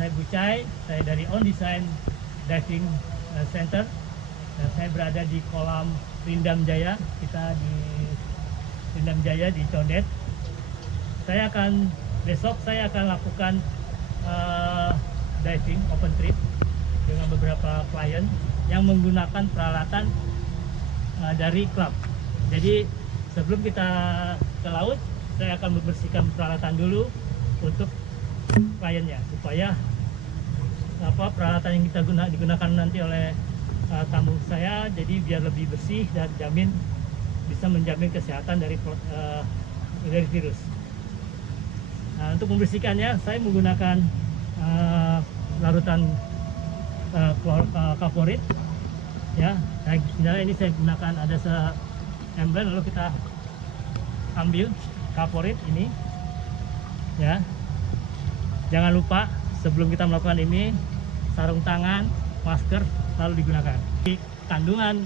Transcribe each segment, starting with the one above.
Saya Bucai, saya dari On Design Diving Center. Dan saya berada di kolam Rindam Jaya. Kita di Rindam Jaya di Condet. Besok saya akan lakukan diving open trip dengan beberapa klien yang menggunakan peralatan dari klub. Jadi sebelum kita ke laut, saya akan membersihkan peralatan dulu untuk kliennya supaya peralatan yang kita digunakan nanti oleh tamu saya jadi biar lebih bersih dan bisa menjamin kesehatan dari virus. Nah, untuk membersihkannya saya menggunakan larutan kaporit ya. Nah, sebenarnya ini saya gunakan ada seember, lalu kita ambil kaporit ini ya. Jangan lupa sebelum kita melakukan ini sarung tangan, masker selalu digunakan. Kandungan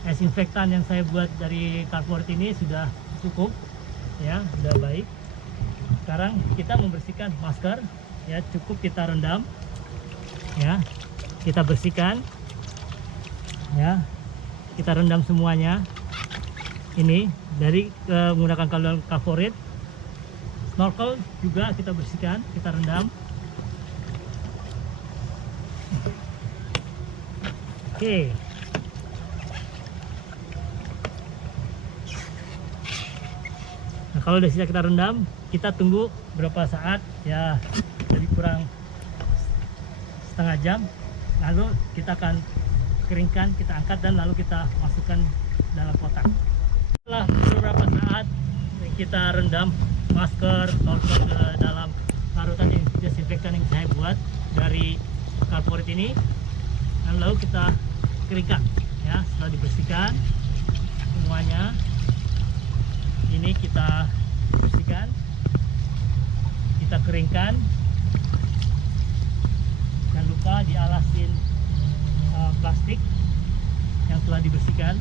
desinfektan yang saya buat dari kaporit ini sudah cukup ya, sudah baik. Sekarang kita membersihkan masker ya, cukup kita rendam ya, kita bersihkan ya, kita rendam semuanya ini dari menggunakan kandungan kaporit. Snorkel juga kita bersihkan, kita rendam. Oke. Nah, kalau udah siap kita rendam, kita tunggu berapa saat ya, lebih kurang setengah jam. Lalu kita akan keringkan, kita angkat dan lalu kita masukkan dalam kotak. Setelah beberapa saat kita rendam masker, snorkel ke dalam larutan desinfektan yang saya buat dari kaporit ini, dan lalu kita keringkan ya. Setelah dibersihkan semuanya, ini kita bersihkan, kita keringkan. Jangan lupa dialasin plastik yang telah dibersihkan.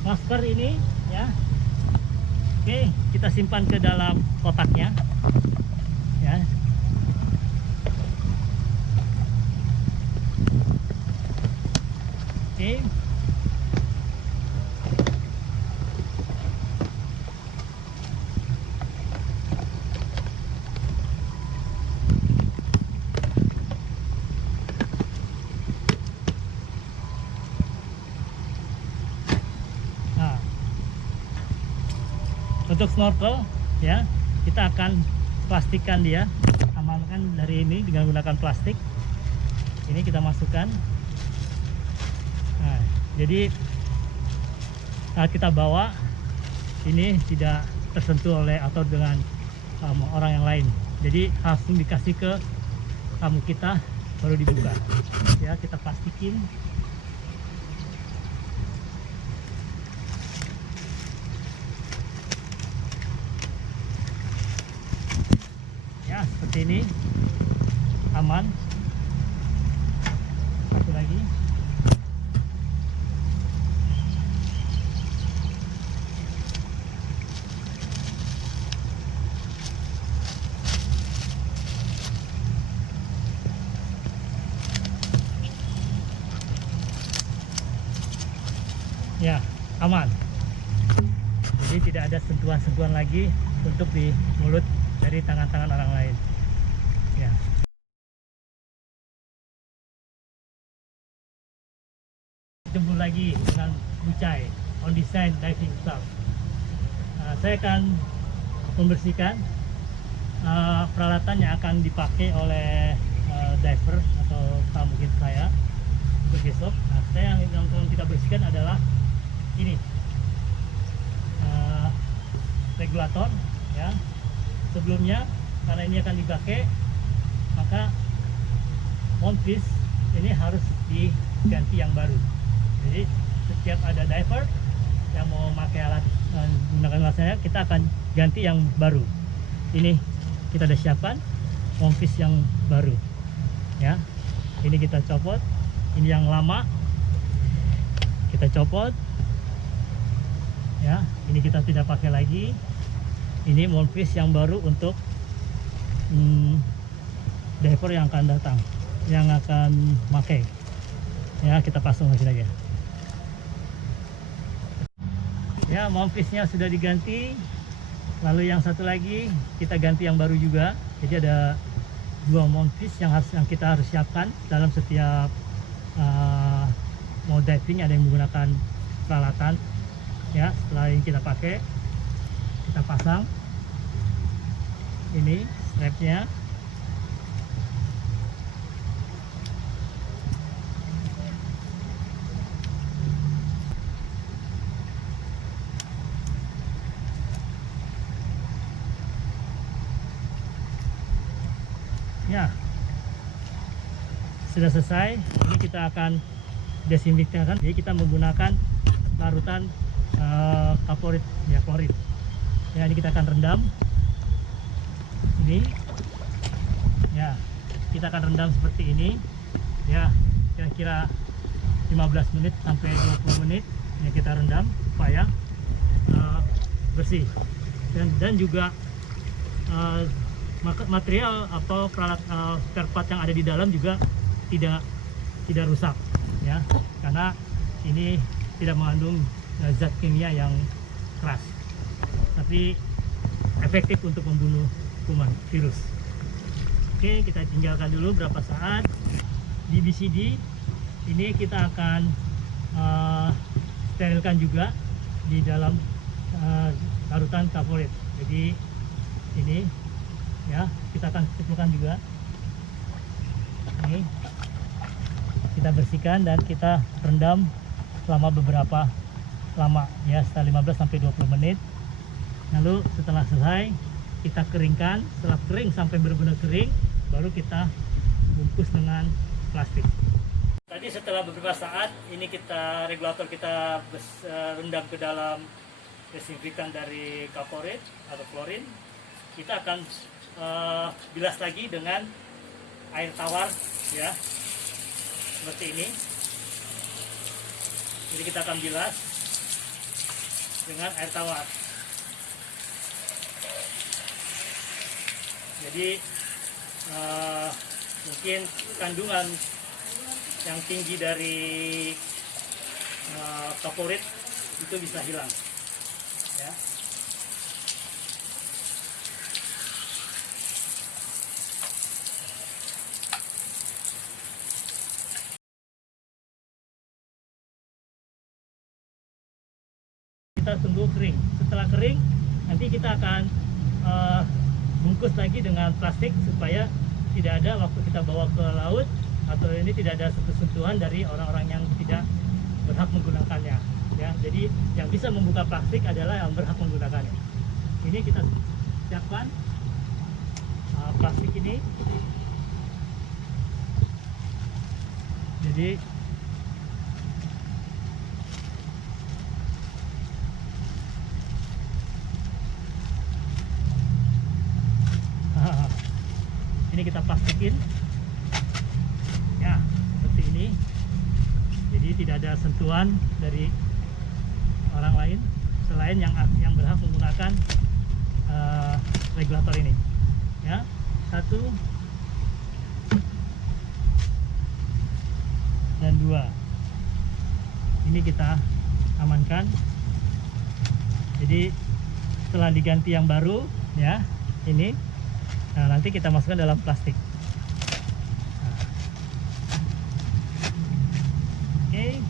Masker ini ya, oke, kita simpan ke dalam kotaknya ya. Oke, untuk snorkel ya, kita akan pastikan dia amankan dari ini dengan menggunakan plastik. Ini kita masukkan. Nah, jadi saat kita bawa ini tidak tersentuh oleh atau dengan orang yang lain. Jadi langsung dikasih ke tamu kita baru dibuka. Ya, kita pastikan. Seperti ini, aman. Satu lagi. Ya, aman. Jadi tidak ada sentuhan-sentuhan lagi untuk di mulut dari tangan-tangan orang lain. Ya. Jemput lagi dengan Bucai On Design Diving Club. Saya akan membersihkan peralatan yang akan dipakai oleh diver atau tamu saya untuk besok. Nah, yang kita bersihkan adalah ini regulator ya. Sebelumnya karena ini akan dipakai, maka mouthpiece ini harus diganti yang baru. Jadi setiap ada diver yang mau pakai alat menggunakan alat saya, kita akan ganti yang baru. Ini kita udah siapkan monfish yang baru ya. Ini kita copot, ini yang lama kita copot ya. Ini kita tidak pakai lagi. Ini monfish yang baru untuk diver yang akan datang, yang akan pakai ya. Kita pasang lagi ya. Ya, monfishnya sudah diganti. Lalu yang satu lagi kita ganti yang baru juga. Jadi ada 2 monfish yang kita harus siapkan dalam setiap mau diving. Ada yang menggunakan peralatan ya. Setelah ini kita pakai, kita pasang ini strapnya. Ya, sudah selesai. Ini kita akan desinfektan. Jadi kita menggunakan larutan kaporit ya, klorit ya. Ini kita akan rendam ini ya. Kita akan rendam seperti ini ya, kira-kira 15 menit sampai 20 menit ya. Kita rendam supaya bersih dan juga material atau spare part yang ada di dalam juga tidak rusak ya, karena ini tidak mengandung zat kimia yang keras, tapi efektif untuk membunuh kuman virus. Oke, kita tinggalkan dulu berapa saat. Di BCD ini kita akan sterilkan juga di dalam larutan kaporit. Jadi ini ya, kita akan kumpulkan juga. Ini kita bersihkan dan kita rendam selama beberapa lama ya, setelah 15 sampai 20 menit. Lalu setelah selesai kita keringkan. Setelah kering sampai benar-benar kering, baru kita bungkus dengan plastik. Tadi setelah beberapa saat ini regulator kita rendam ke dalam desinfektan dari kaporit atau klorin. Kita akan bilas lagi dengan air tawar ya, seperti ini. Jadi kita akan bilas dengan air tawar. Jadi mungkin kandungan yang tinggi dari kaporit itu bisa hilang ya. Kita tunggu kering. Setelah kering, nanti kita akan bungkus lagi dengan plastik supaya tidak ada waktu kita bawa ke laut atau ini tidak ada sentuhan dari orang-orang yang tidak berhak menggunakannya ya. Jadi yang bisa membuka plastik adalah yang berhak menggunakannya. Ini kita siapkan plastik ini. Jadi ini kita plastikin ya, seperti ini. Jadi tidak ada sentuhan dari orang lain selain yang berhak menggunakan regulator ini ya. 1 dan 2 ini kita amankan. Jadi setelah diganti yang baru ya, ini nanti kita masukkan dalam plastik. Oke.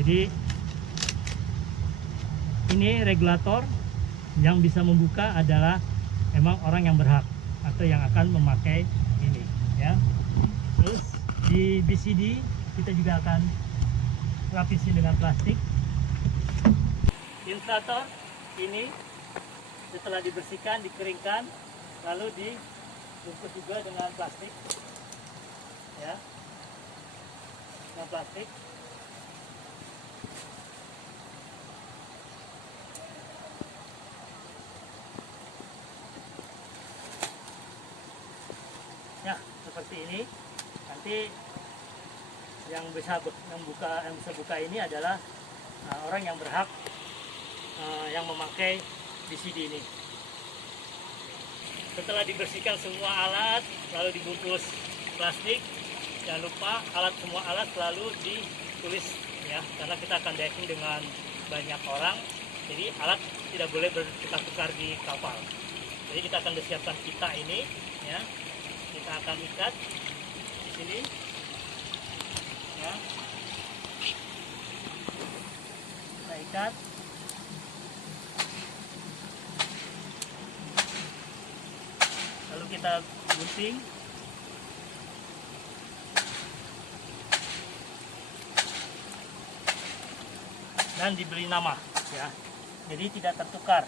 Jadi ini regulator yang bisa membuka adalah memang orang yang berhak atau yang akan memakai ini ya. Terus di BCD kita juga akan lapisi dengan plastik. Inflator ini setelah dibersihkan, dikeringkan, lalu dibungkus juga dengan plastik ya, dengan plastik. Ya, seperti ini. Nanti yang bisa buka ini adalah orang yang berhak yang memakai DCD ini. Setelah dibersihkan semua alat, lalu dibungkus plastik, jangan lupa semua alat selalu ditulis ya, karena kita akan diving dengan banyak orang, jadi alat tidak boleh bertukar-tukar di kapal. Jadi kita akan siapkan kita ini ya, kita akan ikat di sini ya, kita ikat. Lalu kita gunting. Dan diberi nama ya. Jadi tidak tertukar.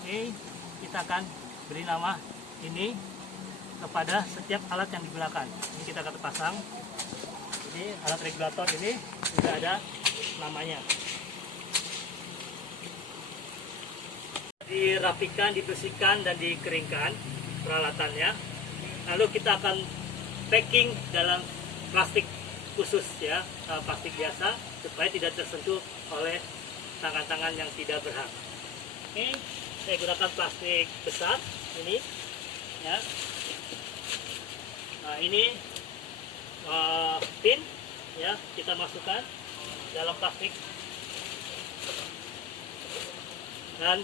Oke, kita akan beri nama ini kepada setiap alat yang digunakan. Ini kita akan pasang. Jadi alat regulator ini sudah ada namanya. Dirapikan, dibersihkan, dan dikeringkan peralatannya. Lalu kita akan packing dalam plastik khusus ya, plastik biasa, supaya tidak tersentuh oleh tangan-tangan yang tidak berhak. Oke, saya gunakan plastik besar ini ya. Nah, ini pin ya, kita masukkan dalam plastik. Dan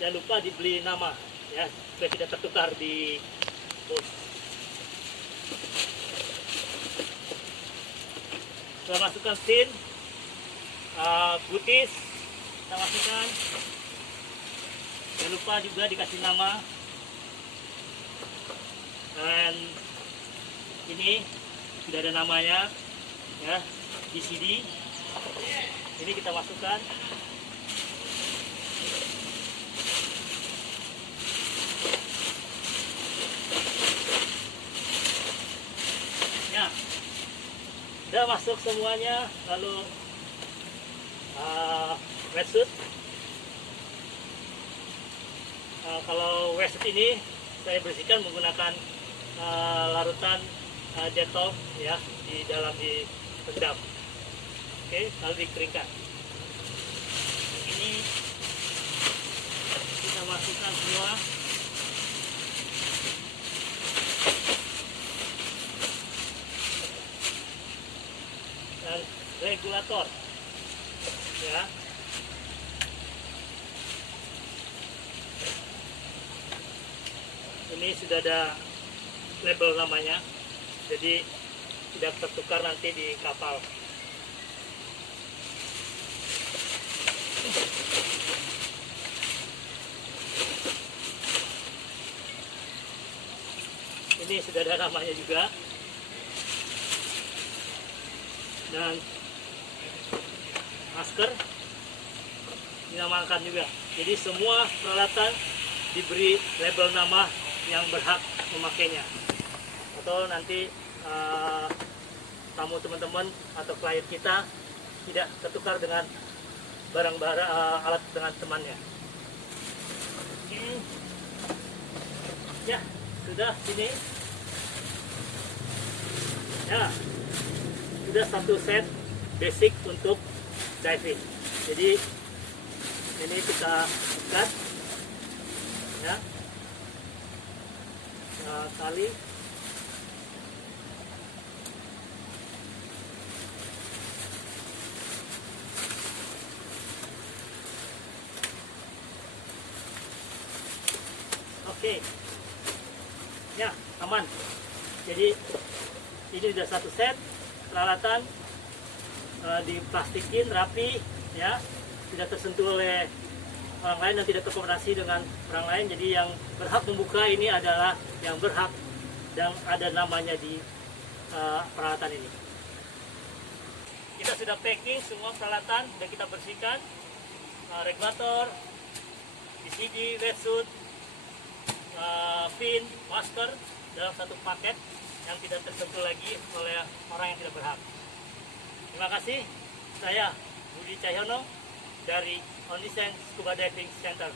jangan lupa diberi nama ya, supaya tidak tertukar di box. Setelah masukkan pin, butis kita masukkan. Jangan lupa juga dikasih nama. Dan ini sudah ada namanya ya, DCD. Ini kita masukkan. Sudah masuk semuanya. Lalu wetsuit. Kalau wetsuit ini saya bersihkan menggunakan larutan Dettol ya, di dalam direndam. Oke, lalu dikeringkan. Ini kita masukkan semua. Dan regulator ya, ini sudah ada label namanya, jadi tidak tertukar nanti di kapal. Ini sudah ada namanya juga. Dan masker dinamakan juga. Jadi semua peralatan diberi label nama yang berhak memakainya. Atau nanti tamu teman-teman atau klien kita tidak tertukar dengan barang-barang alat dengan temannya. Ya, sudah sini. Ya. Sudah satu set basic untuk diving. Jadi ini kita ikat ya, tali. Oke ya, aman. Jadi ini sudah satu set peralatan, diplastikin rapi ya, tidak tersentuh oleh orang lain dan tidak terkoordinasi dengan orang lain. Jadi yang berhak membuka ini adalah yang berhak dan ada namanya di peralatan ini. Kita sudah packing semua peralatan dan kita bersihkan, regulator, DCD, wetsuit, pin, masker dalam satu paket yang tidak tersentuh lagi oleh orang yang tidak berhak. Terima kasih. Saya Budi Cahyono dari Onisen Scuba Diving Center.